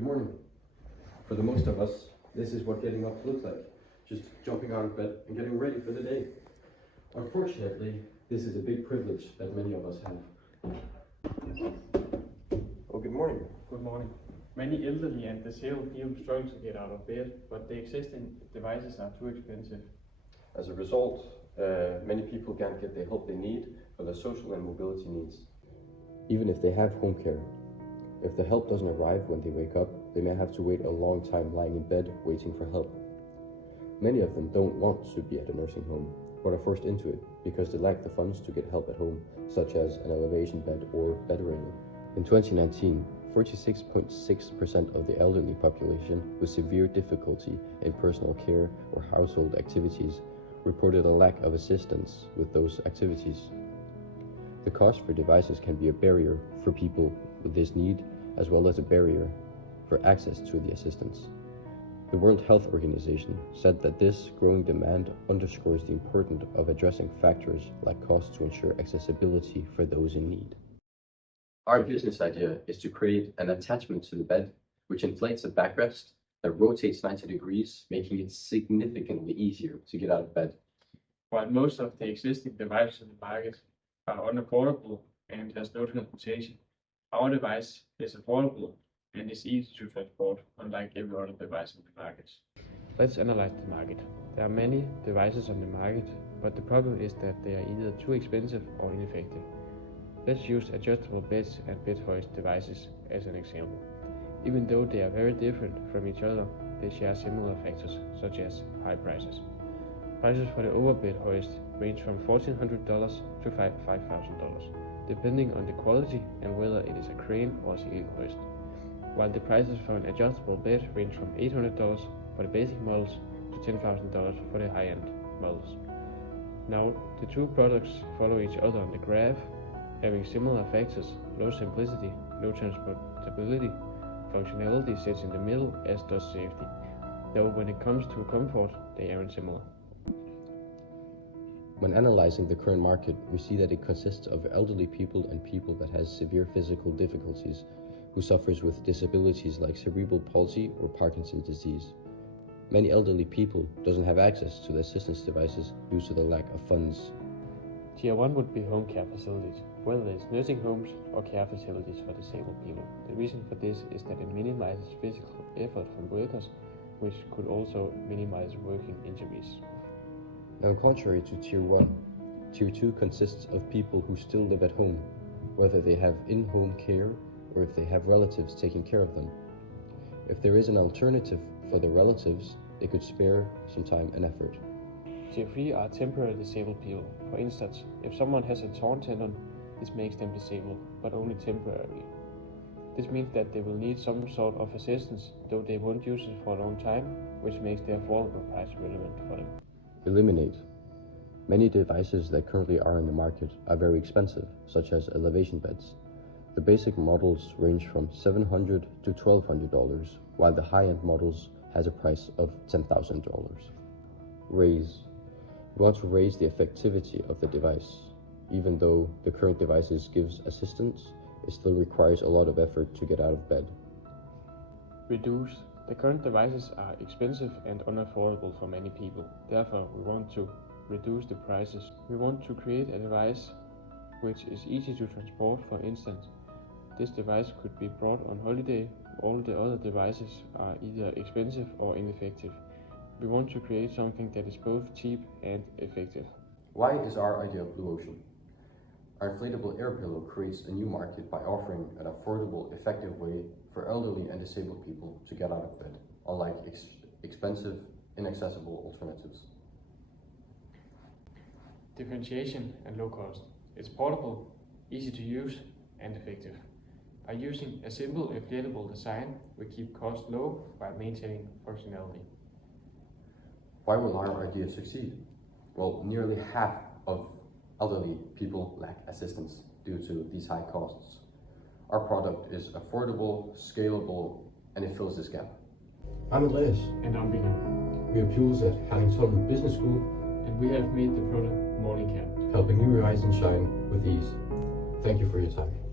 Good morning. For the most of us, this is what getting up looks like. Just jumping out of bed and getting ready for the day. Unfortunately, this is a big privilege that many of us have. Oh, good morning. Good morning. Many elderly and disabled people struggle to get out of bed, but the existing devices are too expensive. As a result, many people can't get the help they need for their social and mobility needs. Even if they have home care, if the help doesn't arrive when they wake up, they may have to wait a long time lying in bed waiting for help. Many of them don't want to be at a nursing home, but are forced into it because they lack the funds to get help at home, such as an elevation bed or bed railing. In 2019, 46.6% of the elderly population with severe difficulty in personal care or household activities reported a lack of assistance with those activities. The cost for devices can be a barrier for people with this need, as well as a barrier for access to the assistance. The World Health Organization said that this growing demand underscores the importance of addressing factors like cost to ensure accessibility for those in need. Our business idea is to create an attachment to the bed, which inflates a backrest that rotates 90 degrees, making it significantly easier to get out of bed. While most of the existing devices in the market are unaffordable and has no transportation, our device is affordable and is easy to transport, unlike every other device in the market. Let's analyze the market. There are many devices on the market, but the problem is that they are either too expensive or ineffective. Let's use adjustable beds and bed hoist devices as an example. Even though they are very different from each other, they share similar factors, such as high prices. Prices for the overbed hoist range from $1,400 to $5,000, depending on the quality and whether it is a crane or ceiling hoist, while the prices for an adjustable bed range from $800 for the basic models to $10,000 for the high-end models. Now, the two products follow each other on the graph, having similar factors: low simplicity, low transportability. Functionality sits in the middle, as does safety, though when it comes to comfort, they aren't similar. When analyzing the current market, we see that it consists of elderly people and people that has severe physical difficulties, who suffers with disabilities like cerebral palsy or Parkinson's disease. Many elderly people doesn't have access to the assistance devices due to the lack of funds. Tier 1 would be home care facilities, whether it's nursing homes or care facilities for disabled people. The reason for this is that it minimizes physical effort from workers, which could also minimize working injuries. Now, contrary to Tier 1, Tier 2 consists of people who still live at home, whether they have in-home care or if they have relatives taking care of them. If there is an alternative for the relatives, they could spare some time and effort. Tier 3 are temporarily disabled people. For instance, if someone has a torn tendon, this makes them disabled, but only temporarily. This means that they will need some sort of assistance, though they won't use it for a long time, which makes the affordable price relevant for them. Eliminate. Many devices that currently are in the market are very expensive, such as elevation beds. The basic models range from $700 to $1,200, while the high-end models has a price of $10,000. Raise. We want to raise the effectivity of the device. Even though the current devices gives assistance, it still requires a lot of effort to get out of bed. Reduce. The current devices are expensive and unaffordable for many people. Therefore, we want to reduce the prices. We want to create a device which is easy to transport. For instance, this device could be brought on holiday. All the other devices are either expensive or ineffective. We want to create something that is both cheap and effective. Why is our idea of Blue Ocean? Our inflatable air pillow creates a new market by offering an affordable, effective way for elderly and disabled people to get out of bed, unlike expensive, inaccessible alternatives. Differentiation and low cost. It's portable, easy to use, and effective. By using a simple inflatable design, we keep costs low while maintaining functionality. Why will our idea succeed? Well, nearly half of elderly people lack assistance due to these high costs. Our product is affordable, scalable, and it fills this gap. I'm Andreas. And I'm William. We are pupils at Herning Business School, And we have made the product Morning Care. helping you rise and shine with ease. Thank you for your time.